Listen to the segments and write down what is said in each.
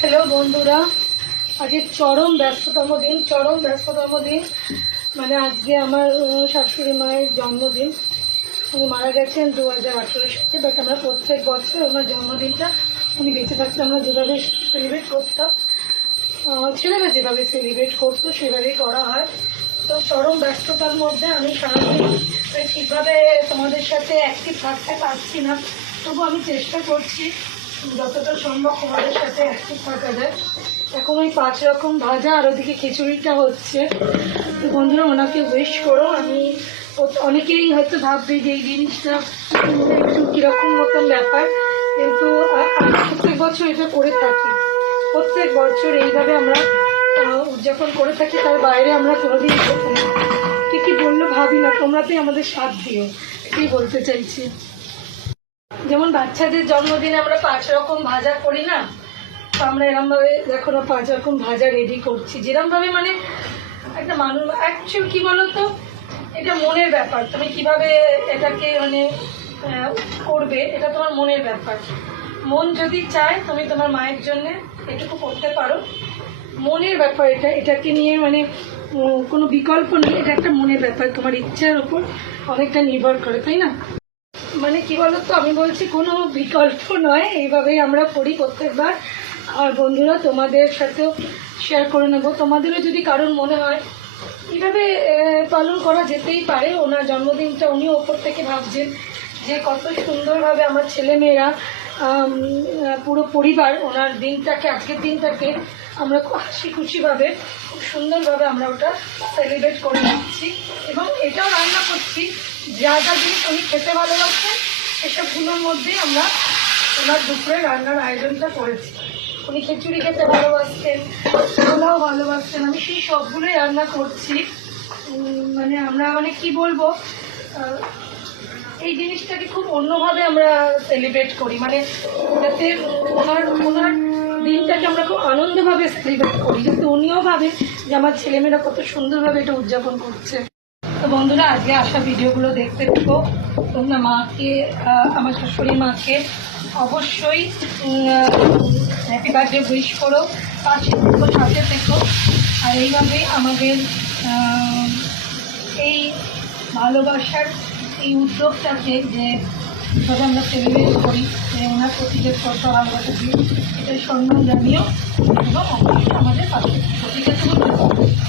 Hello বন্ধুরা, আজকে চরম ব্যস্ততম দিন। মানে আজকে আমার শাশুড়ি মায়ের জন্মদিন। উনি মারা গেছেন 2018 সালে। বাট আমরা প্রত্যেক বছর ওনার জন্মদিনটা উনি বেঁচে থাকতে আমরা যেভাবে সেলিব্রেট করতাম, ছেলেরা যেভাবে সেলিব্রেট করতো সেভাবেই করা হয়। তো চরম ব্যস্ততার মধ্যে আমি সারাদিন ঠিকভাবে তোমাদের সাথে অ্যাক্টিভ থাকতে পারছি না। তবু আমি চেষ্টা করছি যতটা সম্ভব তোমাদের সাথে অ্যাক্টিভ থাকা যায়। এখন ওই 5 রকম ভাজা আর ওদিকে খিচুড়িটা হচ্ছে। তো বন্ধুরা ওনাকে উইশ করো। আমি অনেকেই হয়তো ভাববে যে এই জিনিসটা একটু কীরকম মতন ব্যাপার, কিন্তু প্রত্যেক বছর এটা করে থাকি। প্রত্যেক বছর এইভাবে আমরা উদযাপন করে থাকি। তার বাইরে আমরা কোনোদিন কি বললো ভাবি না। তোমরাতেই আমাদের সাথ দিও, এটাই বলতে চাইছি। যেমন বাচ্চাদের জন্মদিনে আমরা 5 রকম ভাজা করি না, তো আমরা এরমভাবে দেখো না 5 রকম ভাজা রেডি করছি। যেরমভাবে মানে একটা মানুষ অ্যাকচুয়ালি কী বলো তো, এটা মনের ব্যাপার। তুমি কিভাবে এটাকে মানে করবে, এটা তোমার মনের ব্যাপার। মন যদি চায় তুমি তোমার মায়ের জন্যে এটুকু করতে পারো। মনের ব্যাপার এটাকে নিয়ে মানে কোনো বিকল্প নেই। এটা একটা মনের ব্যাপার, তোমার ইচ্ছার উপর অনেকটা নির্ভর করে, তাই না? মানে কি বলতো, আমি বলছি কোনো বিকল্প নয়, এইভাবেই আমরা করি প্রত্যেকবার। আর বন্ধুরা তোমাদের সাথেও শেয়ার করে নেব। তোমাদেরও যদি কারোর মনে হয় এইভাবে পালন করা যেতেই পারে। ওনার জন্মদিনটা উনিও ওপর থেকে ভাবছেন যে কত সুন্দরভাবে আমার ছেলেমেয়েরা পুরো পরিবার ওনার দিনটাকে, আজকের দিনটাকে আমরা খুব হাসি খুশিভাবে খুব সুন্দরভাবে আমরা ওটা সেলিব্রেট করে দিচ্ছি। এবং এটাও রান্না করছি যা যা জিনিস উনি খেতে ভালোবাসেন সেসবগুলোর মধ্যেই আমরা ওনার দুপুরে রান্নার আয়োজনটা করেছি। উনি খিচুড়ি খেতে ভালোবাসতেন, পোলাও ভালোবাসতেন, আমি সেই সবগুলোই রান্না করছি। মানে আমরা মানে কি বলবো, এই জিনিসটাকে খুব অন্যভাবে আমরা সেলিব্রেট করি। মানে যাতে ওনার দিনটাকে আমরা খুব আনন্দভাবে সেলিব্রেট করি, যাতে উনিও ভাবেন যে আমার ছেলেমেয়েরা কত সুন্দরভাবে এটা উদযাপন করছে। তো বন্ধুরা আজকে আসা ভিডিওগুলো দেখতে থাকো। তোমরা মাকে, আমার শাশুড়ি মাকে অবশ্যই হ্যাপি বার্থডে উইশ করো, সাথে থেকো। আর এইভাবেই আমাদের এই ভালোবাসার এই উদ্যোগটাকে যে যেভাবে আমরা সেলিব্রেট করি, যে ওনার প্রতি যে শ্রদ্ধা ভালোবাসা দিই, এটাই সম্মান জানিও এবং অবশ্যই আমাদের পাশে ঠিক আছে।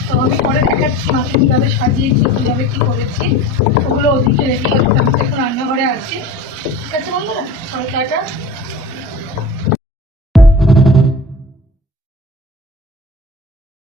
তো আমি পরে দেখাচ্ছি মাকে কীভাবে সাজিয়েছি, কীভাবে কী করেছি, ওগুলো ওদিকে রেডি হচ্ছে। আমি তো এখন রান্নাঘরে আছি। ঠিক আছে বন্ধুরা, সবাই টাটা।